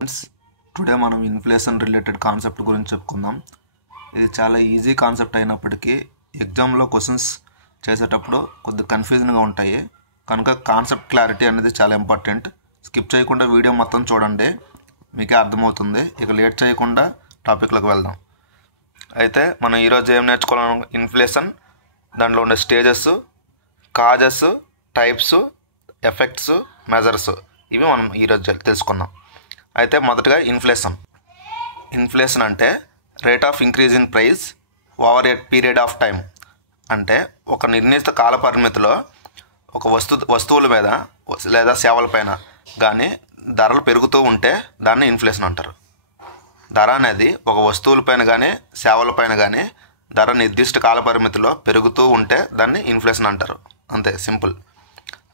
Friends, today మనం inflation related concept గురించి చెప్పుకుందాం. ఇది చాలా ఈజీ కాన్సెప్ట్ అయినప్పటికీ ఎగ్జామ్లో క్వశ్చన్స్ చేసేటప్పుడు కొద్దిగా కన్ఫ్యూజన్గా ఉంటాయి. కనుక కాన్సెప్ట్ క్లారిటీ అనేది చాలా ఇంపార్టెంట్. స్కిప్ చేయకుండా వీడియో మొత్తం చూడండి, మీకే అర్థమవుతుంది. ఇక లేట్ చేయకుండా టాపిక్లోకి వెళ్దాం. అయితే మనం ఈరోజు ఏం నేర్చుకోవాలను, ఇన్ఫ్లేషన్, దాంట్లో ఉండే stages, causes, types, effects, measures, ఇవి మనం ఈరోజు తెలుసుకుందాం. అయితే మొదటగా ఇన్ఫ్లేషన్ అంటే rate of increase in price over a period of time. అంటే ఒక నిర్ణీత కాల పరిమితిలో ఒక వస్తువుల మీద లేదా సేవలపైన కానీ ధరలు పెరుగుతూ ఉంటే దాన్ని ఇన్ఫ్లేషన్ అంటారు. ధర అనేది ఒక వస్తువులపైన కానీ సేవలపైన కానీ ధర నిర్దిష్ట కాల పరిమితిలో పెరుగుతూ ఉంటే దాన్ని ఇన్ఫ్లేషన్ అంటారు. అంతే, సింపుల్.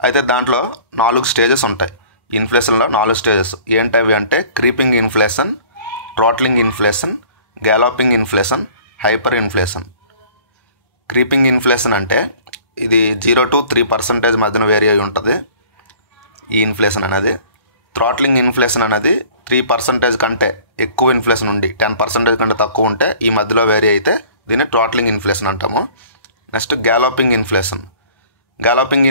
అయితే దాంట్లో 4 స్టేజెస్ ఉంటాయి. ఇన్ఫ్లేషన్లో 4 స్టేజెస్ ఏంటవి అంటే creeping inflation, throttling inflation, galloping inflation, hyper inflation. Creeping inflation అంటే ఇది 0 to 3% మధ్యన వేరీ అయి ఉంటుంది ఈ ఇన్ఫ్లేషన్ అనేది. థ్రాట్లింగ్ ఇన్ఫ్లేషన్ అనేది 3% కంటే ఎక్కువ ఇన్ఫ్లేషన్ ఉండి 10% కంటే తక్కువ ఉంటే ఈ మధ్యలో వేరీ అయితే దీన్ని థ్రాట్లింగ్ ఇన్ఫ్లేషన్ అంటాము. నెక్స్ట్ గ్యాలోపింగ్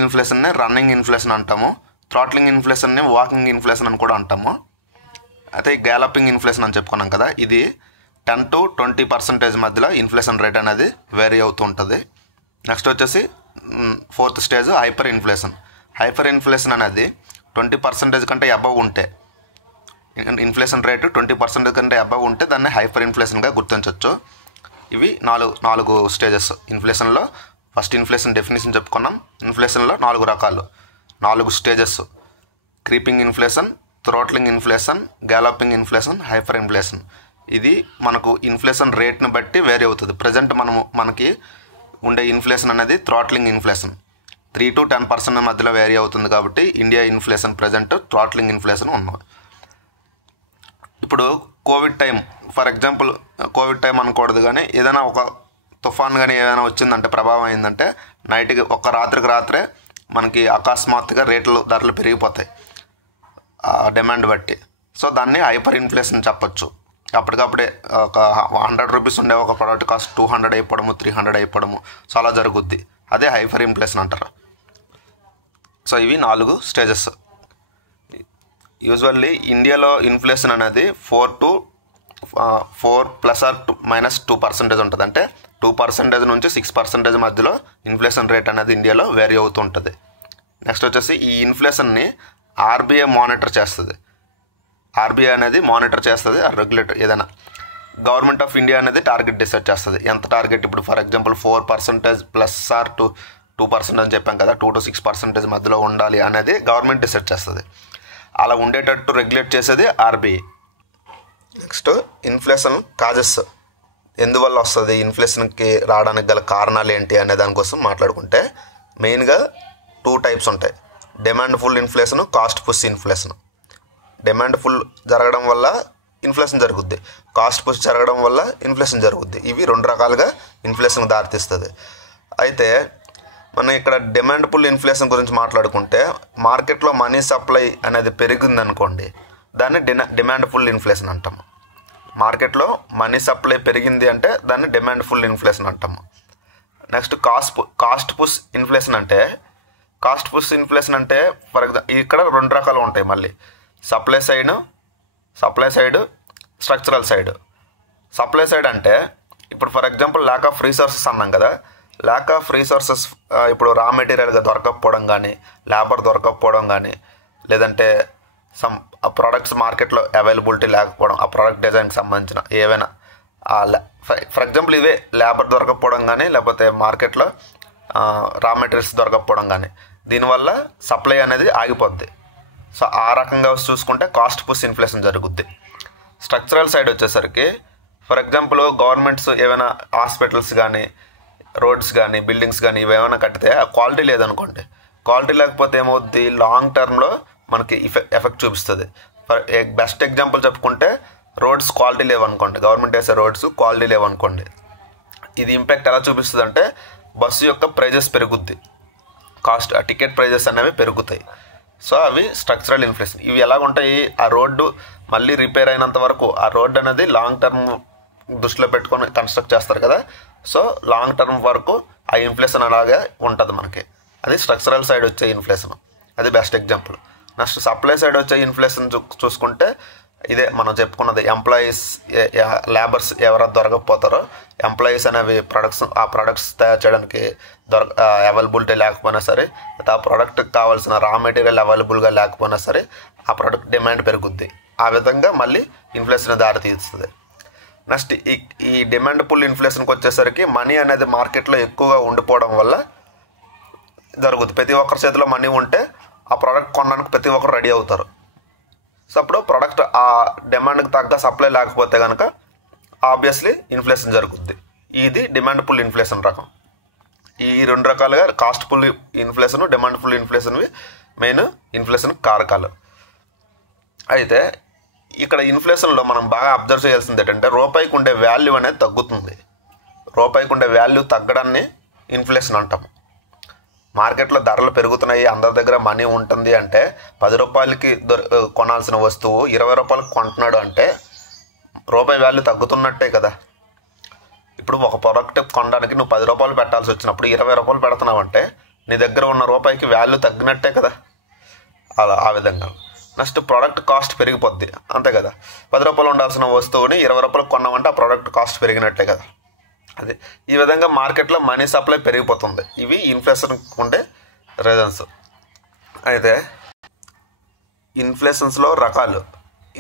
ఇన్ఫ్లేషన్ని రన్నింగ్ ఇన్ఫ్లేషన్ అంటాము. థ్రాట్లింగ్ ఇన్ఫ్లేషన్ని వాకింగ్ ఇన్ఫ్లేషన్ అని కూడా అంటాము. అయితే ఈ గ్యాలోపింగ్ ఇన్ఫ్లేషన్ అని చెప్పుకున్నాం కదా, ఇది 10 to 20% మధ్యలో ఇన్ఫ్లేషన్ రేట్ అనేది వేరీ అవుతూ ఉంటుంది. నెక్స్ట్ వచ్చేసి 4th స్టేజ్ హైపర్ ఇన్ఫ్లేషన్ అనేది 20% కంటే అబవ్ ఉంటే, ఇన్ఫ్లేషన్ రేటు 20% కంటే అబవ్ ఉంటే దాన్ని హైపర్ ఇన్ఫ్లేషన్గా గుర్తించవచ్చు. ఇవి 4 స్టేజెస్ ఇన్ఫ్లేషన్లో. ఫస్ట్ ఇన్ఫ్లేషన్ డెఫినేషన్ చెప్పుకున్నాం. ఇన్ఫ్లేషన్లో 4 రకాలు, 4 stages: creeping inflation, throttling inflation, galloping inflation, hyper inflation. ఇది మనకు ఇన్ఫ్లేషన్ రేట్ని బట్టి వేరీ అవుతుంది. ప్రజెంట్ మనకి ఉండే ఇన్ఫ్లేషన్ అనేది థ్రాట్లింగ్ ఇన్ఫ్లేషన్ 3 to 10% మధ్యలో వేరీ అవుతుంది. కాబట్టి India inflation present throttling inflation ఉన్నాయి. ఇప్పుడు Covid time, for example Covid time అనకూడదు కానీ ఏదైనా ఒక తుఫాన్ కానీ ఏదైనా వచ్చిందంటే, ప్రభావం అయిందంటే, నైట్కి ఒక రాత్రికి రాత్రే మనకి అకస్మాత్తుగా ధరలు పెరిగిపోతాయి డిమాండ్ బట్టి. సో దాన్ని హైపర్ ఇన్ఫ్లేషన్ చెప్పచ్చు. అప్పటికప్పుడే ఒక 100 రూపీస్ ఉండే ఒక ప్రోడక్ట్ కాస్ట్ 200 అయిపోవడము, 300 అయిపోవడము, సో అలా జరుగుద్ది. అదే హైపర్ ఇన్ఫ్లేషన్ అంటారు. సో ఇవి 4 స్టేజెస్. యూజువల్లీ ఇండియాలో ఇన్ఫ్లేషన్ అనేది 4 ± 2% ఉంటుంది. అంటే 2% నుంచి 6% మధ్యలో ఇన్ఫ్లేషన్ రేట్ అనేది ఇండియాలో వేరీ అవుతూ ఉంటుంది. నెక్స్ట్ వచ్చేసి ఈ ఇన్ఫ్లేషన్ని ఆర్బీఐ మానిటర్ చేస్తుంది. ఆర్బీఐ అనేది మానిటర్ చేస్తుంది, రెగ్యులేటర్. ఏదైనా గవర్నమెంట్ ఆఫ్ ఇండియా అనేది టార్గెట్ డిసైడ్ చేస్తుంది. ఎంత టార్గెట్, ఇప్పుడు ఫర్ ఎగ్జాంపుల్ 4% + 2% అని చెప్పాం కదా, 2 to 6% మధ్యలో ఉండాలి అనేది గవర్నమెంట్ డిసైడ్ చేస్తుంది. అలా ఉండేటట్టు రెగ్యులేట్ చేసేది ఆర్బీఐ. నెక్స్ట్ ఇన్ఫ్లేషన్ కాజెస్, ఎందువల్ల వస్తుంది, ఇన్ఫ్లేషన్కి రావడానికి గల కారణాలు ఏంటి అనే దానికోసం మాట్లాడుకుంటే మెయిన్గా 2 టైప్స్ ఉంటాయి: demand full inflation, cost push inflation. Demand full జరగడం వల్ల ఇన్ఫ్లేషన్ జరుగుద్ది, కాస్ట్ పుష్ జరగడం వల్ల ఇన్ఫ్లేషన్ జరుగుద్ది. ఇవి 2 రకాలుగా ఇన్ఫ్లేషన్కి దారితీస్తుంది. అయితే మనం ఇక్కడ డిమాండ్ ఫుల్ ఇన్ఫ్లేషన్ గురించి మాట్లాడుకుంటే, మార్కెట్లో మనీ సప్లై అనేది పెరిగింది అనుకోండి, దాన్ని డిమాండ్ ఫుల్ ఇన్ఫ్లేషన్ అంటాము. మార్కెట్లో మనీ సప్లై పెరిగింది అంటే దాన్ని డిమాండ్ ఫుల్ ఇన్ఫ్లేషన్ అంటాము. నెక్స్ట్ కాస్ట్ పుష్ ఇన్ఫ్లేషన్ అంటే, ఫర్ ఎగ్జాంపుల్ ఇక్కడ 2 రకాలు ఉంటాయి మళ్ళీ: supply side, structural side. Supply side అంటే ఇప్పుడు for example lack of resources అన్నాం కదా, ల్యాక్ ఆఫ్ రీసోర్సెస్ ఇప్పుడు రా మెటీరియల్గా దొరకకపోవడం కానీ, లేబర్ దొరకకపోవడం కానీ, లేదంటే సమ్ ప్రోడక్ట్స్ మార్కెట్లో అవైలబిలిటీ లేకపోవడం, ఆ ప్రోడక్ట్ డిజైన్కి సంబంధించిన ఏవైనా ఫర్ ఎగ్జాంపుల్ ఇవే లేబర్ దొరకకపోవడం కానీ, లేకపోతే మార్కెట్లో రా మెటీరియల్స్ దొరకకపోవడం కానీ, దీనివల్ల సప్లై అనేది ఆగిపోద్ది. సో ఆ రకంగా చూసుకుంటే కాస్ట్ పుష్ ఇన్ఫ్లేషన్ జరుగుద్ది. స్ట్రక్చరల్ సైడ్ వచ్చేసరికి ఫర్ ఎగ్జాంపుల్ గవర్నమెంట్స్ ఏమైనా హాస్పిటల్స్ కానీ, రోడ్స్ కానీ, బిల్డింగ్స్ కానీ ఇవేమైనా కట్టితే ఆ క్వాలిటీ లేదనుకోండి, క్వాలిటీ లేకపోతే ఏమవుద్ది, లాంగ్ టర్మ్లో మనకి ఎఫెక్ట్ చూపిస్తుంది. బెస్ట్ ఎగ్జాంపుల్ చెప్పుకుంటే రోడ్స్ క్వాలిటీ లేవనుకోండి, గవర్నమెంట్ వేసే రోడ్స్ క్వాలిటీ లేవనుకోండి, ఇది ఇంపాక్ట్ ఎలా చూపిస్తుంది అంటే బస్సు యొక్క ప్రైజెస్ పెరుగుద్ది, టికెట్ ప్రైజెస్ అనేవి పెరుగుతాయి. సో అవి స్ట్రక్చరల్ ఇన్ఫ్లేషన్. ఇవి ఎలాగుంటాయి, ఆ రోడ్డు మళ్ళీ రిపేర్ అయినంత వరకు ఆ రోడ్ అనేది లాంగ్ టర్మ్ దృష్టిలో పెట్టుకొని కన్స్ట్రక్ట్ చేస్తారు కదా. సో లాంగ్ టర్మ్ వరకు ఆ ఇన్ఫ్లేషన్ అలాగే ఉంటుంది మనకి. అది స్ట్రక్చరల్ సైడ్ వచ్చే ఇన్ఫ్లేషన్, అది best example. Next supply side వచ్చే ఇన్ఫ్లేషన్ చూసుకుంటే ఇదే మనం చెప్పుకున్నది. ఎంప్లాయీస్, లేబర్స్ ఎవరైనా దొరకకపోతారో, ఎంప్లాయీస్ అనేవి ఆ ప్రొడక్ట్స్ తయారు చేయడానికి అవైలబిలిటీ లేకపోయినా సరే, ఆ ప్రోడక్ట్కి కావాల్సిన రా మెటీరియల్ అవైలబుల్గా లేకపోయినా సరే ఆ ప్రోడక్ట్ డిమాండ్ పెరుగుద్ది. ఆ విధంగా మళ్ళీ ఇన్ఫ్లేషన్ దారి తీస్తుంది. నెక్స్ట్ ఈ డిమాండ్ పుల్ ఇన్ఫ్లేషన్కి వచ్చేసరికి మనీ అనేది మార్కెట్లో ఎక్కువగా ఉండిపోవడం వల్ల జరుగుతుంది. ప్రతి ఒక్కరి చేతిలో మనీ ఉంటే ఆ ప్రోడక్ట్ కొనడానికి ప్రతి ఒక్కరు రెడీ అవుతారు. సో అప్పుడు ప్రోడక్ట్ ఆ డిమాండ్కి తగ్గ సప్లై లేకపోతే కనుక ఆబ్వియస్లీ ఇన్ఫ్లేషన్ జరుగుద్ది. ఇది డిమాండ్ పుల్ ఇన్ఫ్లేషన్ రకం. ఈ రెండు రకాలుగా cost pull inflation, demand pull ఇన్ఫ్లేషన్వి మెయిన్ ఇన్ఫ్లేషన్ కారకాలు. అయితే ఇక్కడ ఇన్ఫ్లేషన్లో మనం బాగా అబ్జర్వ్ చేయాల్సింది ఏంటంటే రూపాయికి ఉండే వాల్యూ అనేది తగ్గుతుంది. రూపాయికి ఉండే వాల్యూ తగ్గడాన్ని ఇన్ఫ్లేషన్ అంటాము. మార్కెట్లో ధరలు పెరుగుతున్నాయి, అందరి దగ్గర మనీ ఉంటుంది అంటే 10 రూపాయలకి కొనాల్సిన వస్తువు 20 రూపాయలకి కొంటున్నాడు అంటే రూపాయి వాల్యూ తగ్గుతున్నట్టే కదా. ఇప్పుడు ఒక ప్రోడక్ట్ కొనడానికి నువ్వు 10 రూపాయలు పెట్టాల్సి వచ్చినప్పుడు 20 రూపాయలు పెడుతున్నావు అంటే నీ దగ్గర ఉన్న రూపాయికి వాల్యూ తగ్గినట్టే కదా. అలా ఆ విధంగా. నెక్స్ట్ ప్రోడక్ట్ కాస్ట్ పెరిగిపోద్ది, అంతే కదా. 10 రూపాయలు ఉండాల్సిన వస్తువుని 20 రూపాయలకు కొన్నామంటే ఆ ప్రోడక్ట్ కాస్ట్ పెరిగినట్టే కదా. అది ఈ విధంగా మార్కెట్లో మనీ సప్లై పెరిగిపోతుంది. ఇవి ఇన్ఫ్లేషన్ ఉండే రీజన్స్. అయితే ఇన్ఫ్లేషన్స్లో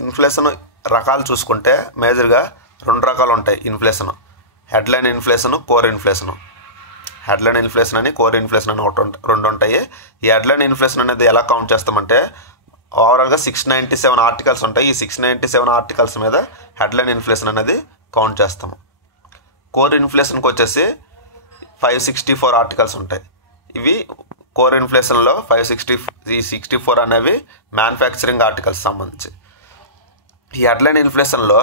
ఇన్ఫ్లేషన్ రకాలు చూసుకుంటే మేజర్గా 2 రకాలు ఉంటాయి inflation. Headline inflation, core inflation. Headline inflation అని, కోర్ ఇన్ఫ్లేషన్ అని రెండు ఉంటాయి. ఈ హెడ్లైన్ ఇన్ఫ్లేషన్ అనేది ఎలా కౌంట్ చేస్తామంటే ఓవరాల్గా 697 ఆర్టికల్స్ ఉంటాయి. ఈ 697 ఆర్టికల్స్ మీద హెడ్లైన్ ఇన్ఫ్లేషన్ అనేది కౌంట్ చేస్తాము. కోర్ ఇన్ఫ్లేషన్కి వచ్చేసి 564 ఆర్టికల్స్ ఉంటాయి. ఇవి కోర్ ఇన్ఫ్లేషన్లో 64 అనేవి మ్యానుఫ్యాక్చరింగ్ ఆర్టికల్స్ సంబంధించి. ఈ హెడ్లైన్ ఇన్ఫ్లేషన్లో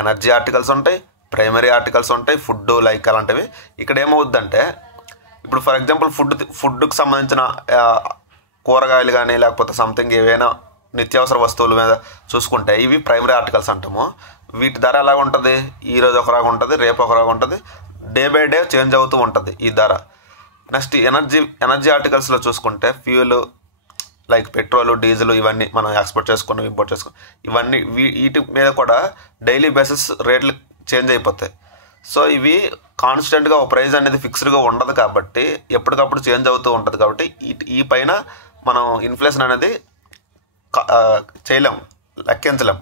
ఎనర్జీ ఆర్టికల్స్ ఉంటాయి, ప్రైమరీ ఆర్టికల్స్ ఉంటాయి, ఫుడ్ లైక్ అలాంటివి. ఇక్కడ ఏమవుద్దంటే ఇప్పుడు ఫర్ ఎగ్జాంపుల్ ఫుడ్కి సంబంధించిన కూరగాయలు కానీ లేకపోతే సంథింగ్ ఏవైనా నిత్యావసర వస్తువుల మీద చూసుకుంటే ఇవి ప్రైమరీ ఆర్టికల్స్ అంటాము. వీటి ధర ఎలా ఉంటుంది, ఈరోజు ఒకలాగా ఉంటుంది, రేపు ఒకలాగా ఉంటుంది, డే బై డే చేంజ్ అవుతూ ఉంటుంది ఈ ధర. నెక్స్ట్ ఎనర్జీ ఆర్టికల్స్లో చూసుకుంటే ఫ్యూయల్ లైక్ పెట్రోల్, డీజిల్ ఇవన్నీ మనం ఎక్స్పోర్ట్ చేసుకున్నాం, ఇంపోర్ట్ చేసుకున్నాం, ఇవన్నీ వీటి మీద కూడా డైలీ బేసిస్ రేట్లు చేంజ్ అయిపోతాయి. సో ఇవి కాన్స్టెంట్గా ఒక ప్రైస్ అనేది ఫిక్స్డ్గా ఉండదు కాబట్టి ఎప్పటికప్పుడు చేంజ్ అవుతూ ఉంటుంది. కాబట్టి ఈ పైన మనం ఇన్ఫ్లేషన్ అనేది చేయలేం, లెక్కించలేం.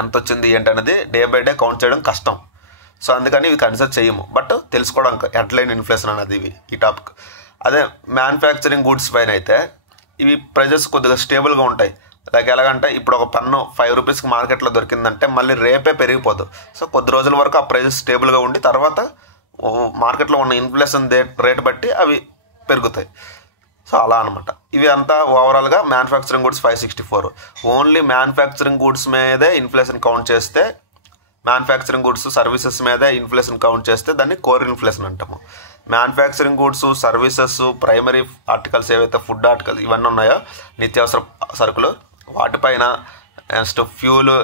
ఎంత వచ్చింది ఏంటనేది డే బై డే కౌంట్ చేయడం కష్టం. సో అందుకని ఇవి కన్సిడర్ చేయము. బట్ తెలుసుకోవడం హెడ్లైన్ ఇన్ఫ్లేషన్ అనేది ఈ టాపిక్. అదే మ్యానుఫ్యాక్చరింగ్ గూడ్స్ పైన అయితే ఇవి ప్రైజెస్ కొద్దిగా స్టేబుల్గా ఉంటాయి. లైక్ ఎలాగంటే ఇప్పుడు ఒక పెన్ను 5 రూపీస్కి మార్కెట్లో దొరికిందంటే మళ్ళీ రేపే పెరిగిపోదు. సో కొద్ది రోజుల వరకు ఆ ప్రైజెస్ స్టేబుల్గా ఉండి తర్వాత మార్కెట్లో ఉన్న ఇన్ఫ్లేషన్ రేట్ బట్టి అవి పెరుగుతాయి. సో అలా అనమాట. ఇవి అంతా ఓవరాల్గా manufacturing goods 564. Only manufacturing goods మీదే ఇన్ఫ్లేషన్ కౌంట్ చేస్తే, మ్యానుఫ్యాక్చరింగ్ గూడ్స్ సర్వీసెస్ మీదే ఇన్ఫ్లేషన్ కౌంట్ చేస్తే దాన్ని కోర్ ఇన్ఫ్లేషన్ అంటాము. Manufacturing goods, services, primary articles ఏవైతే ఫుడ్ ఆర్టికల్స్ ఇవన్నీ ఉన్నాయో నిత్యావసర సరుకులు, వాటిపైన నెక్స్ట్ ఫ్యూల్,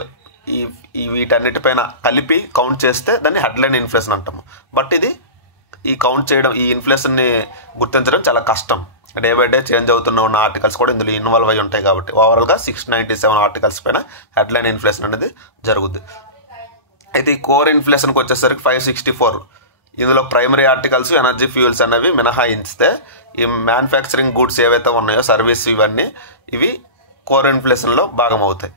వీటన్నిటిపైన కలిపి కౌంట్ చేస్తే దాన్ని హెడ్లైన్ ఇన్ఫ్లేషన్ అంటాము. బట్ ఈ కౌంట్ చేయడం, ఈ ఇన్ఫ్లేషన్ని గుర్తించడం చాలా కష్టం. డే బై డే చేంజ్ అవుతున్న ఆర్టికల్స్ కూడా ఇందులో ఇన్వాల్వ్ అయి ఉంటాయి కాబట్టి ఓవరాల్గా 697 ఆర్టికల్స్ పైన హెడ్లైన్ ఇన్ఫ్లేషన్ అనేది జరుగుద్ది. అయితే ఈ కోర్ ఇన్ఫ్లేషన్కి వచ్చేసరికి 564. ఇందులో ప్రైమరీ ఆర్టికల్స్, ఎనర్జీ ఫ్యూయల్స్ అనేవి మినహాయిస్తే ఈ మ్యానుఫ్యాక్చరింగ్ గూడ్స్ ఏవైతే ఉన్నాయో సర్వీస్ ఇవి కోర్ ఇన్ఫ్లేషన్లో భాగం అవుతాయి.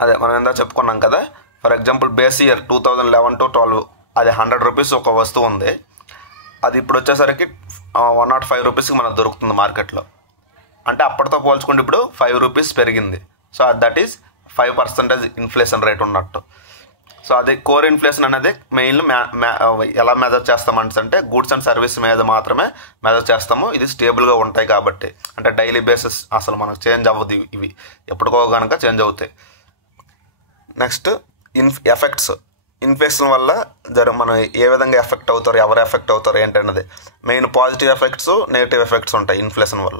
అదే మనం ఎంత చెప్పుకున్నాం కదా. For example base year 2011 to 12 అది 100 రూపీస్ ఒక వస్తువు ఉంది. అది ఇప్పుడు వచ్చేసరికి 105 రూపీస్కి మనకు దొరుకుతుంది మార్కెట్లో. అంటే అప్పటితో పోల్చుకుంటే ఇప్పుడు 5 రూపీస్ పెరిగింది. So that is 5% inflation rate ఉన్నట్టు. సో అది కోర్ ఇన్ఫ్లేషన్ అనేది మెయిన్ ఎలా మెజర్ చేస్తామంటే గూడ్స్ అండ్ సర్వీస్ మీద మాత్రమే మెజర్ చేస్తాము. ఇది స్టేబుల్గా ఉంటాయి కాబట్టి, అంటే డైలీ బేసిస్ అసలు మనకు చేంజ్ అవ్వదు. ఇవి ఎప్పటికో కనుక చేంజ్ అవుతాయి. Next effects. ఇన్ఫ్లేషన్ వల్ల మనం ఏ విధంగా ఎఫెక్ట్ అవుతారు, ఎవరు ఎఫెక్ట్ అవుతారు ఏంటన్నది main positive effects, negative effects ఉంటాయి ఇన్ఫ్లేషన్ వల్ల.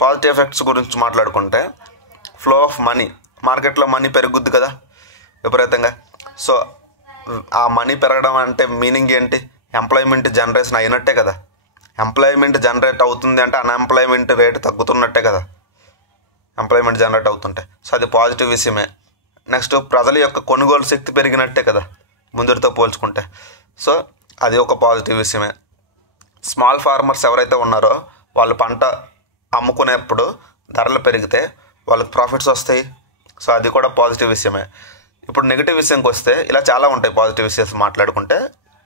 పాజిటివ్ ఎఫెక్ట్స్ గురించి మాట్లాడుకుంటే ఫ్లో ఆఫ్ మనీ. మార్కెట్లో మనీ పెరుగుద్ది కదా విపరీతంగా. సో ఆ మనీ పెరగడం అంటే మీనింగ్ ఏంటి? ఎంప్లాయ్మెంట్ జనరేషన్ అయినట్టే కదా. ఎంప్లాయ్మెంట్ జనరేట్ అవుతుంది అంటే అన్ఎంప్లాయ్మెంట్ రేట్ తగ్గుతున్నట్టే కదా, ఎంప్లాయ్మెంట్ జనరేట్ అవుతుంటే. సో అది పాజిటివ్ విషయమే. నెక్స్ట్ ప్రజల యొక్క కొనుగోలు శక్తి పెరిగినట్టే కదా ముందుతో పోల్చుకుంటే. సో అది ఒక పాజిటివ్ విషయమే. స్మాల్ ఫార్మర్స్ ఎవరైతే ఉన్నారో వాళ్ళు పంట అమ్ముకునేప్పుడు ధరలు పెరిగితే వాళ్ళకి ప్రాఫిట్స్ వస్తాయి. సో అది కూడా పాజిటివ్ విషయమే. ఇప్పుడు నెగిటివ్ విషయంకి వస్తే ఇలా చాలా ఉంటాయి. పాజిటివ్ విషయాలు మాట్లాడుకుంటే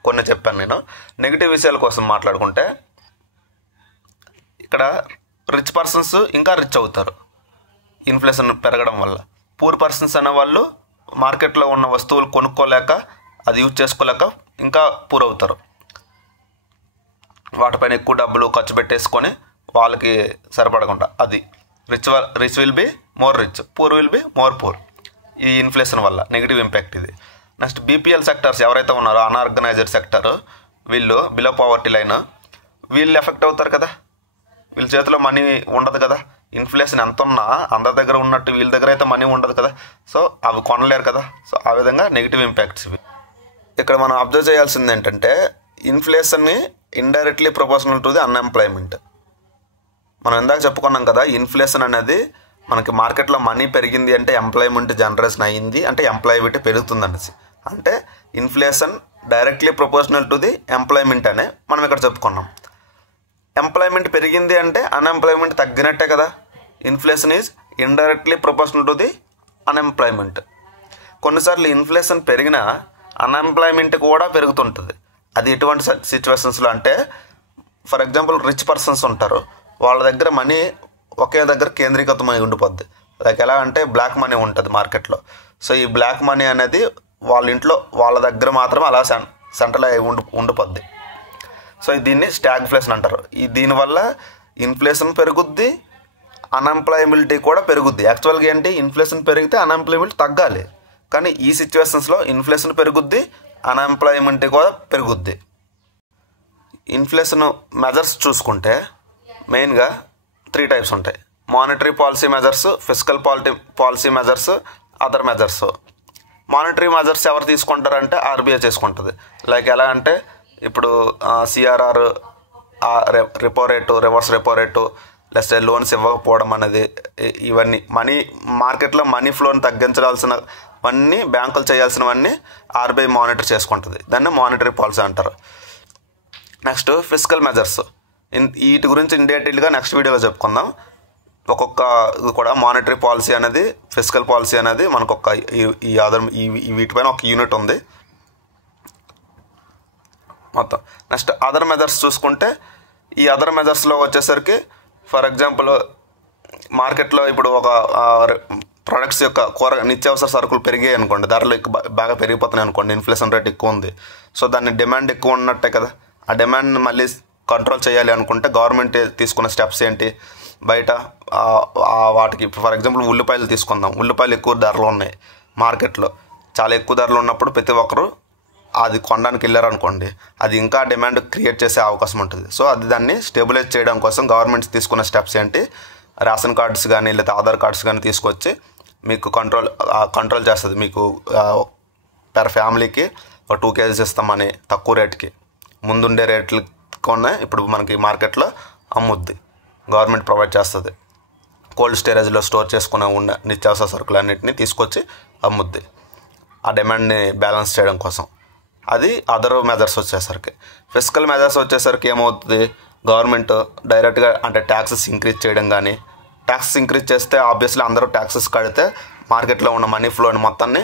కొన్ని చెప్పాను నేను. నెగిటివ్ విషయాల కోసం మాట్లాడుకుంటే ఇక్కడ రిచ్ పర్సన్స్ ఇంకా రిచ్ అవుతారు ఇన్ఫ్లేషన్ పెరగడం వల్ల. పూర్ పర్సన్స్ అనే వాళ్ళు మార్కెట్లో ఉన్న వస్తువులు కొనుక్కోలేక అది యూజ్ చేసుకోలేక ఇంకా పూర్ అవుతారు. వాటిపైన ఎక్కువ డబ్బులు ఖర్చు పెట్టేసుకొని వాళ్ళకి సరిపడకుండా అది rich will be more rich, poor will be more poor. ఈ ఇన్ఫ్లేషన్ వల్ల నెగిటివ్ ఇంపాక్ట్ ఇది. నెక్స్ట్ బీపీఎల్ సెక్టర్స్ ఎవరైతే ఉన్నారో అన్ఆర్గనైజ్డ్ సెక్టర్, వీళ్ళు బిలో పావర్టీ లైన్, వీళ్ళు ఎఫెక్ట్ అవుతారు కదా. వీళ్ళ చేతిలో మనీ ఉండదు కదా. ఇన్ఫ్లేషన్ ఎంత ఉన్నా అందరి దగ్గర ఉన్నట్టు వీళ్ళ దగ్గర అయితే మనీ ఉండదు కదా. సో అవి కొనలేరు కదా. సో ఆ విధంగా నెగిటివ్ ఇంపాక్ట్స్ ఇవి. ఇక్కడ మనం అబ్జర్వ్ చేయాల్సింది ఏంటంటే ఇన్ఫ్లేషన్ని indirectly proportional to the unemployment. మనం ఇందాక చెప్పుకున్నాం కదా, ఇన్ఫ్లేషన్ అనేది మనకి మార్కెట్లో మనీ పెరిగింది అంటే ఎంప్లాయ్మెంట్ జనరేషన్ అయ్యింది అంటే ఎంప్లాయబిలిటీ పెరుగుతుంది అనేసి. అంటే inflation directly proportional to the employment అనే మనం ఇక్కడ చెప్పుకున్నాం. ఎంప్లాయ్మెంట్ పెరిగింది అంటే అన్ఎంప్లాయ్మెంట్ తగ్గినట్టే కదా. Inflation is indirectly proportional to the unemployment. కొన్నిసార్లు ఇన్ఫ్లేషన్ పెరిగినా అన్ఎంప్లాయ్మెంట్ కూడా పెరుగుతుంటుంది. అది ఎటువంటి సిచ్యువేషన్స్లో అంటే ఫర్ ఎగ్జాంపుల్ రిచ్ పర్సన్స్ ఉంటారు, వాళ్ళ దగ్గర మనీ ఒకే దగ్గర కేంద్రీకృతమై ఉండిపోద్ది. లైక్ ఎలా అంటే బ్లాక్ మనీ ఉంటుంది మార్కెట్లో. సో ఈ బ్లాక్ మనీ అనేది వాళ్ళ ఇంట్లో వాళ్ళ దగ్గర మాత్రమే అలా సెంట్రల్ అయి ఉండిపోద్ది. సో దీన్ని స్టాగ్ఫ్లేషన్ అంటారు. దీనివల్ల ఇన్ఫ్లేషన్ పెరుగుద్ది, అన్ఎంప్లాయబిలిటీ కూడా పెరుగుద్ది. యాక్చువల్గా ఏంటి, ఇన్ఫ్లేషన్ పెరిగితే అన్ఎంప్లాయబిలిటీ తగ్గాలి, కానీ ఈ సిచ్యువేషన్స్లో ఇన్ఫ్లేషన్ పెరుగుద్ది, అన్ఎంప్లాయబిలిటీ కూడా పెరుగుద్ది. ఇన్ఫ్లేషన్ మెజర్స్ చూసుకుంటే మెయిన్గా 3 టైప్స్ ఉంటాయి. Monetary policy measures, fiscal policy measures, other measures. Monetary measures ఎవరు తీసుకుంటారంటే ఆర్బీఐ చేసుకుంటుంది. లైక్ ఎలా అంటే ఇప్పుడు CRR, repo rate, reverse repo rate, లేకపోతే లోన్స్ ఇవ్వకపోవడం అనేది, ఇవన్నీ మనీ మార్కెట్లో మనీ ఫ్లోని తగ్గించాల్సినవన్నీ బ్యాంకులు చేయాల్సినవన్నీ ఆర్బీఐ మానిటర్ చేసుకుంటుంది. దాన్ని మానిటరీ పాలసీ అంటారు. Next fiscal measures. వీటి గురించి ఇన్ డీటెయిల్గా నెక్స్ట్ వీడియోలో చెప్పుకుందాం. ఒక్కొక్క ఇది కూడా మానిటరీ పాలసీ అనేది, ఫిస్కల్ పాలసీ అనేది మనకు ఒక వీటిపైన ఒక యూనిట్ ఉంది మొత్తం. నెక్స్ట్ అదర్ మెజర్స్ చూసుకుంటే ఈ అదర్ మెజర్స్లో వచ్చేసరికి ఫర్ ఎగ్జాంపుల్ మార్కెట్లో ఇప్పుడు ఒక ప్రొడక్ట్స్ యొక్క నిత్యావసర సరుకులు పెరిగాయి అనుకోండి, ధరలు బాగా పెరిగిపోతున్నాయి అనుకోండి, ఇన్ఫ్లేషన్ రేట్ ఎక్కువ ఉంది. సో దాన్ని డిమాండ్ ఎక్కువ ఉన్నట్టే కదా. ఆ డిమాండ్ని మళ్ళీ కంట్రోల్ చేయాలి అనుకుంటే గవర్నమెంట్ తీసుకున్న స్టెప్స్ ఏంటి, బయట వాటికి ఫర్ ఎగ్జాంపుల్ ఉల్లిపాయలు తీసుకుందాం. ఉల్లిపాయలు ఎక్కువ ధరలు ఉన్నాయి మార్కెట్లో, చాలా ఎక్కువ ధరలు ఉన్నప్పుడు ప్రతి ఒక్కరు అది కొనడానికి వెళ్ళారనుకోండి, అది ఇంకా డిమాండ్ క్రియేట్ చేసే అవకాశం ఉంటుంది. సో అది దాన్ని స్టెబిలైజ్ చేయడం కోసం గవర్నమెంట్ తీసుకున్న స్టెప్స్ ఏంటి, రేషన్ కార్డ్స్ కానీ లేదా ఆధార్ కార్డ్స్ కానీ తీసుకొచ్చి మీకు కంట్రోల్ చేస్తుంది. మీకు పర్ ఫ్యామిలీకి ఒక 2 kgs ఇస్తామని తక్కువ రేటుకి, ముందుండే రేట్లు కొనే ఇప్పుడు మనకి మార్కెట్లో అమ్ముద్ది, గవర్నమెంట్ ప్రొవైడ్ చేస్తుంది. కోల్డ్ స్టోరేజ్లో స్టోర్ చేసుకునే ఉన్న నిత్యావసర సరుకులన్నింటినీ తీసుకొచ్చి అమ్ముద్ది ఆ డిమాండ్ని బ్యాలెన్స్ చేయడం కోసం. అది అదర్ మెజర్స్ వచ్చేసరికి. ఫిస్కల్ మెజర్స్ వచ్చేసరికి ఏమవుతుంది, గవర్నమెంట్ డైరెక్ట్గా అంటే ట్యాక్సెస్ ఇంక్రీజ్ చేయడం కానీ, ట్యాక్సెస్ ఇంక్రీజ్ చేస్తే ఆబ్వియస్లీ అందరూ ట్యాక్సెస్ కడితే మార్కెట్లో ఉన్న మనీ ఫ్లోని మొత్తాన్ని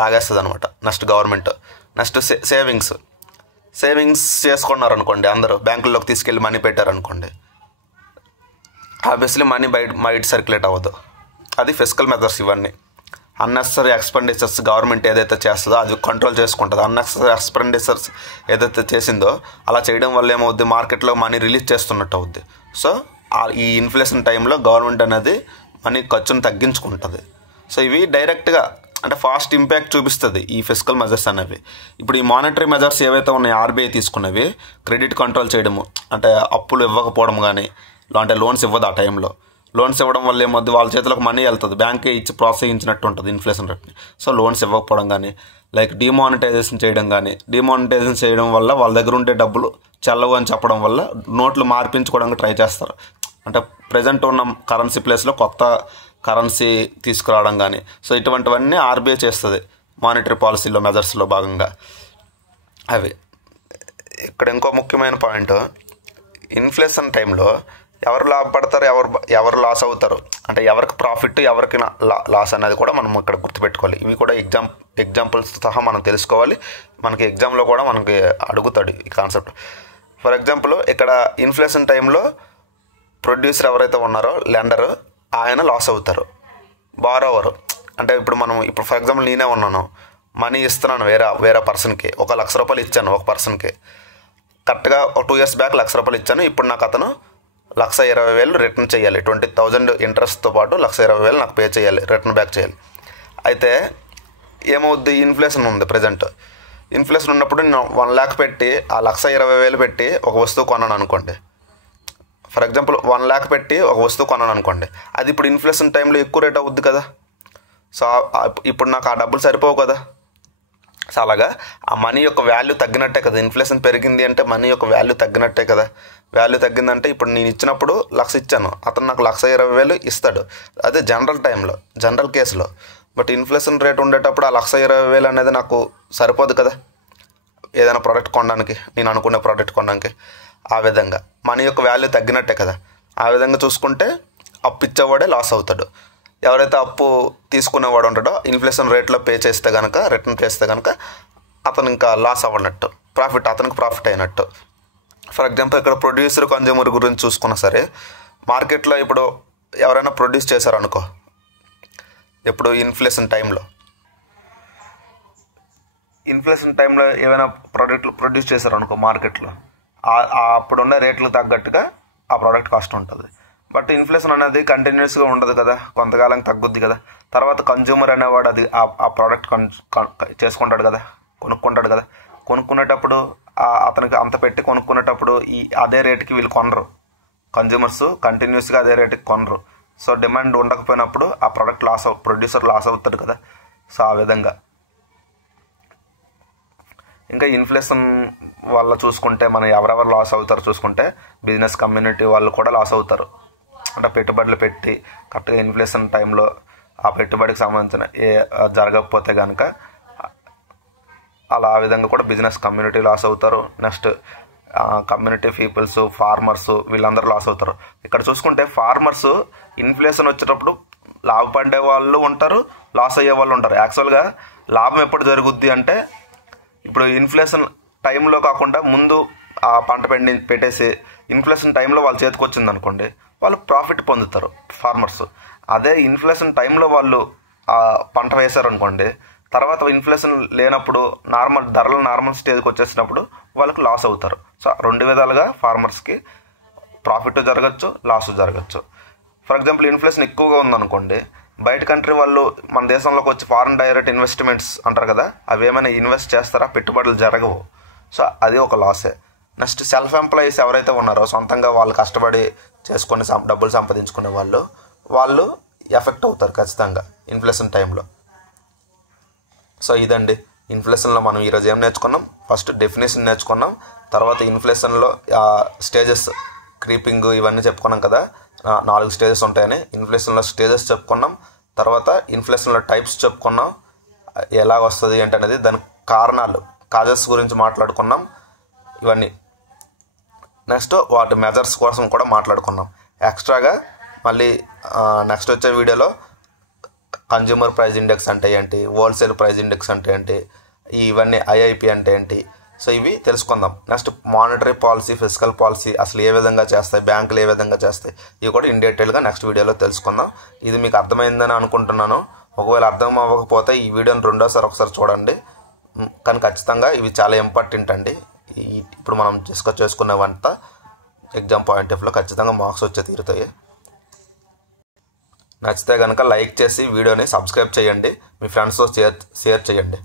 లాగేస్తుంది అనమాట నెక్స్ట్ గవర్నమెంట్. నెక్స్ట్ సేవింగ్స్ చేసుకున్నారనుకోండి, అందరూ బ్యాంకుల్లోకి తీసుకెళ్ళి మనీ పెట్టారనుకోండి, ఆబ్వియస్లీ మనీ బయట సర్క్యులేట్ అవ్వదు. అది ఫిస్కల్ మెజర్స్. ఇవన్నీ అన్నెసరీ ఎక్స్పెండిచర్స్ గవర్నమెంట్ ఏదైతే చేస్తుందో అది కంట్రోల్ చేసుకుంటుంది. అన్నెసరీ ఎక్స్పెండిచర్స్ ఏదైతే చేసిందో అలా చేయడం వల్ల ఏమవుద్ది, మార్కెట్లో మనీ రిలీజ్ చేస్తున్నట్టు అవుద్ది. సో ఈ ఇన్ఫ్లేషన్ టైంలో గవర్నమెంట్ అనేది మనీ ఖర్చును తగ్గించుకుంటుంది. సో ఇవి డైరెక్ట్గా అంటే ఫాస్ట్ ఇంపాక్ట్ చూపిస్తుంది ఈ ఫిస్కల్ మెజర్స్ అనేవి. ఇప్పుడు ఈ మానిటరీ మెజర్స్ ఏవైతే ఉన్నాయో ఆర్బీఐ తీసుకున్నవి, క్రెడిట్ కంట్రోల్ చేయడము అంటే అప్పులు ఇవ్వకపోవడం కానీ, అంటే లోన్స్ ఇవ్వదు ఆ టైంలో, లోన్స్ ఇవ్వడం వల్ల ఏమవుద్ది, వాళ్ళ చేతిలోకి మనీ వెళ్తుంది, బ్యాంకే ఇచ్చి ప్రోత్సహించినట్టు ఉంటుంది ఇన్ఫ్లేషన్ రేట్ని. సో లోన్స్ ఇవ్వకపోవడం కానీ, లైక్ డిమానిటైజేషన్ చేయడం కానీ, డిమానిటైజేషన్ చేయడం వల్ల వాళ్ళ దగ్గర ఉండే డబ్బులు చెల్లవు అని చెప్పడం వల్ల నోట్లు మార్పించుకోవడానికి ట్రై చేస్తారు. అంటే ప్రజెంట్ ఉన్న కరెన్సీ ప్లేస్లో కొత్త కరెన్సీ తీసుకురావడం కానీ. సో ఇటువంటివన్నీ ఆర్బీఐ చేస్తుంది మానిటరీ పాలసీలో మెజర్స్లో భాగంగా. అవి ఇక్కడ ఇంకో ముఖ్యమైన పాయింట్, ఇన్ఫ్లేషన్ టైంలో ఎవరు లాభపడతారు, ఎవరు లాస్ అవుతారు, అంటే ఎవరికి ప్రాఫిట్ ఎవరికి లాస్ అనేది కూడా మనం ఇక్కడ గుర్తుపెట్టుకోవాలి. ఇవి కూడా ఎగ్జాంపుల్స్ సహా మనం తెలుసుకోవాలి. మనకి ఎగ్జామ్లో కూడా మనకి అడుగుతాడు ఈ కాన్సెప్ట్. ఫర్ ఎగ్జాంపుల్ ఇక్కడ ఇన్ఫ్లేషన్ టైంలో ప్రొడ్యూసర్ ఎవరైతే ఉన్నారో లెండరు ఆయన లాస్ అవుతారు. బారోవరు అంటే ఇప్పుడు ఫర్ ఎగ్జాంపుల్ నేనే ఉన్నాను, మనీ ఇస్తున్నాను వేరే పర్సన్కి, 1,00,000 రూపాయలు ఇచ్చాను ఒక పర్సన్కి. కరెక్ట్గా 2 years బ్యాక్ 1,00,000 రూపాయలు ఇచ్చాను. ఇప్పుడు నాకు అతను 1,20,000 రిటర్న్ చేయాలి. 20,000 ఇంట్రెస్ట్తో పాటు 1,20,000 నాకు పే చేయాలి, రిటర్న్ బ్యాక్ చేయాలి. అయితే ఏమవుద్ది, ఇన్ఫ్లేషన్ ఉంది ప్రజెంట్. ఇన్ఫ్లేషన్ ఉన్నప్పుడు నేను 1 lakh పెట్టి ఆ 1,20,000 పెట్టి ఒక వస్తువు కొన్నాను అనుకోండి. ఫర్ ఎగ్జాంపుల్ 1 lakh పెట్టి ఒక వస్తువు కొన్నాను అనుకోండి. అది ఇప్పుడు ఇన్ఫ్లేషన్ టైంలో ఎక్కువ రేట్ అవుద్ది కదా. సో ఇప్పుడు నాకు ఆ డబ్బులు సరిపోవు కదా. సో అలాగా ఆ మనీ యొక్క వాల్యూ తగ్గినట్టే కదా. ఇన్ఫ్లేషన్ పెరిగింది అంటే మనీ యొక్క వాల్యూ తగ్గినట్టే కదా. వాల్యూ తగ్గిందంటే ఇప్పుడు నేను ఇచ్చినప్పుడు 1,00,000 ఇచ్చాను, అతను నాకు 1,20,000 ఇస్తాడు. అదే జనరల్ కేసులో. బట్ ఇన్ఫ్లేషన్ రేట్ ఉండేటప్పుడు ఆ 1,20,000 అనేది నాకు సరిపోదు కదా ఏదైనా ప్రోడక్ట్ కొనడానికి, నేను అనుకునే ప్రోడక్ట్ కొనడానికి. ఆ విధంగా మనీ యొక్క వాల్యూ తగ్గినట్టే కదా. ఆ విధంగా చూసుకుంటే అప్పు ఇచ్చేవాడే లాస్ అవుతాడు. ఎవరైతే అప్పు తీసుకునేవాడు ఉంటాడో ఇన్ఫ్లేషన్ రేట్లో పే చేస్తే కనుక, రిటర్న్ చేస్తే కనుక అతను ఇంకా లాస్ అవ్వనట్టు, అతనికి ప్రాఫిట్ అయినట్టు. ఫర్ ఎగ్జాంపుల్ ఇక్కడ ప్రొడ్యూసర్ కన్జ్యూమర్ గురించి చూసుకున్నా సరే, మార్కెట్లో ఇప్పుడు ఎవరైనా ప్రొడ్యూస్ చేశారనుకో, ఇప్పుడు ఇన్ఫ్లేషన్ టైంలో ఏమైనా ప్రోడక్ట్లు ప్రొడ్యూస్ చేశారనుకో మార్కెట్లో, అప్పుడున్న రేట్లు తగ్గట్టుగా ఆ ప్రోడక్ట్ కాస్ట్ ఉంటుంది. బట్ ఇన్ఫ్లేషన్ అనేది కంటిన్యూస్గా ఉండదు కదా, కొంతకాలం తగ్గుద్ది కదా. తర్వాత కన్జ్యూమర్ అనేవాడు అది ఆ ప్రోడక్ట్ చేసుకుంటాడు కదా, కొనుక్కుంటాడు కదా. కొనుక్కునేటప్పుడు అతనికి అంత పెట్టి కొనుక్కునేటప్పుడు అదే రేటుకి వీళ్ళు కొనరు, కన్జ్యూమర్స్ కంటిన్యూస్గా అదే రేటుకి కొనరు. సో డిమాండ్ ఉండకపోయినప్పుడు ఆ ప్రోడక్ట్ ప్రొడ్యూసర్ లాస్ అవుతాడు కదా. సో ఆ విధంగా ఇంకా ఇన్ఫ్లేషన్ వల్ల చూసుకుంటే మనం ఎవరెవరు లాస్ అవుతారో చూసుకుంటే, బిజినెస్ కమ్యూనిటీ వాళ్ళు కూడా లాస్ అవుతారు. అంటే పెట్టుబడులు పెట్టి కరెక్ట్గా ఇన్ఫ్లేషన్ టైంలో ఆ పెట్టుబడికి సంబంధించిన జరగకపోతే కనుక అలా ఆ విధంగా కూడా బిజినెస్ కమ్యూనిటీ లాస్ అవుతారు. నెక్స్ట్ కమ్యూనిటీ పీపుల్స్, ఫార్మర్స్ వీళ్ళందరూ లాస్ అవుతారు. ఇక్కడ చూసుకుంటే ఫార్మర్స్ ఇన్ఫ్లేషన్ వచ్చేటప్పుడు లాభపడే వాళ్ళు ఉంటారు, లాస్ అయ్యే వాళ్ళు ఉంటారు. యాక్చువల్గా లాభం ఎప్పుడు జరుగుద్ది అంటే, ఇప్పుడు ఇన్ఫ్లేషన్ టైంలో కాకుండా ముందు ఆ పంట పెట్టేసి ఇన్ఫ్లేషన్ టైంలో వాళ్ళ చేతికి వచ్చింది అనుకోండి, వాళ్ళు ప్రాఫిట్ పొందుతారు ఫార్మర్స్. అదే ఇన్ఫ్లేషన్ టైంలో వాళ్ళు పంట వేశారనుకోండి, తర్వాత ఇన్ఫ్లేషన్ లేనప్పుడు ధరలు నార్మల్ స్టేజ్కి వచ్చేసినప్పుడు వాళ్ళకి లాస్ అవుతారు. సో 2 విధాలుగా ఫార్మర్స్కి ప్రాఫిట్ జరగచ్చు, లాస్ జరగచ్చు. ఫర్ ఎగ్జాంపుల్ ఇన్ఫ్లేషన్ ఎక్కువగా ఉందనుకోండి, బయట కంట్రీ వాళ్ళు మన దేశంలోకి వచ్చి ఫారెన్ డైరెక్ట్ ఇన్వెస్ట్మెంట్స్ అంటారు కదా, అవి ఏమైనా ఇన్వెస్ట్ చేస్తారా, పెట్టుబడులు జరగవు. సో అది ఒక లాసే. నెక్స్ట్ సెల్ఫ్ ఎంప్లాయీస్ ఎవరైతే ఉన్నారో, సొంతంగా వాళ్ళు కష్టపడి చేసుకొని డబ్బులు సంపాదించుకునే వాళ్ళు ఎఫెక్ట్ అవుతారు ఖచ్చితంగా ఇన్ఫ్లేషన్ టైంలో. సో ఇదండి ఇన్ఫ్లేషన్లో మనం ఈరోజు ఏం నేర్చుకున్నాం. ఫస్ట్ డెఫినేషన్ నేర్చుకున్నాం, తర్వాత ఇన్ఫ్లేషన్లో స్టేజెస్, క్రీపింగ్ ఇవన్నీ చెప్పుకున్నాం కదా, 4 స్టేజెస్ ఉంటాయని. ఇన్ఫ్లేషన్లో స్టేజెస్ చెప్పుకున్నాం, తర్వాత ఇన్ఫ్లేషన్లో టైప్స్ చెప్పుకున్నాం, ఎలా వస్తుంది ఏంటనేది, దాని కారణాలు, కాజెస్ గురించి మాట్లాడుకున్నాం ఇవన్నీ. నెక్స్ట్ వాటి మెజర్స్ కోసం కూడా మాట్లాడుకున్నాం. ఎక్స్ట్రాగా మళ్ళీ నెక్స్ట్ వచ్చే వీడియోలో కన్జ్యూమర్ ప్రైస్ ఇండెక్స్ అంటే ఏంటి, హోల్సేల్ ప్రైస్ ఇండెక్స్ అంటే ఏంటి, ఇవన్నీ ఐఐపి అంటే ఏంటి, సో ఇవి తెలుసుకుందాం. Next monetary policy, fiscal policy అసలు ఏ విధంగా చేస్తాయి, బ్యాంకులు ఏ విధంగా చేస్తాయి, ఇవి కూడా ఇన్ డీటెయిల్గా నెక్స్ట్ వీడియోలో తెలుసుకుందాం. ఇది మీకు అర్థమైందని అనుకుంటున్నాను. ఒకవేళ అర్థం అవ్వకపోతే ఈ వీడియోని రెండోసారి ఒకసారి చూడండి. కానీ ఖచ్చితంగా ఇవి చాలా ఇంపార్టెంట్ అండి. ఇప్పుడు మనం డిస్కస్ చేసుకునేవంతా ఎగ్జామ్ పాయింట్ ఆఫ్ వ్యూలో ఖచ్చితంగా మార్క్స్ వచ్చే తీరుతాయి. నచ్చితే కనుక లైక్ చేసి వీడియోని సబ్స్క్రైబ్ చేయండి, మీ ఫ్రెండ్స్తో షేర్ చేయండి.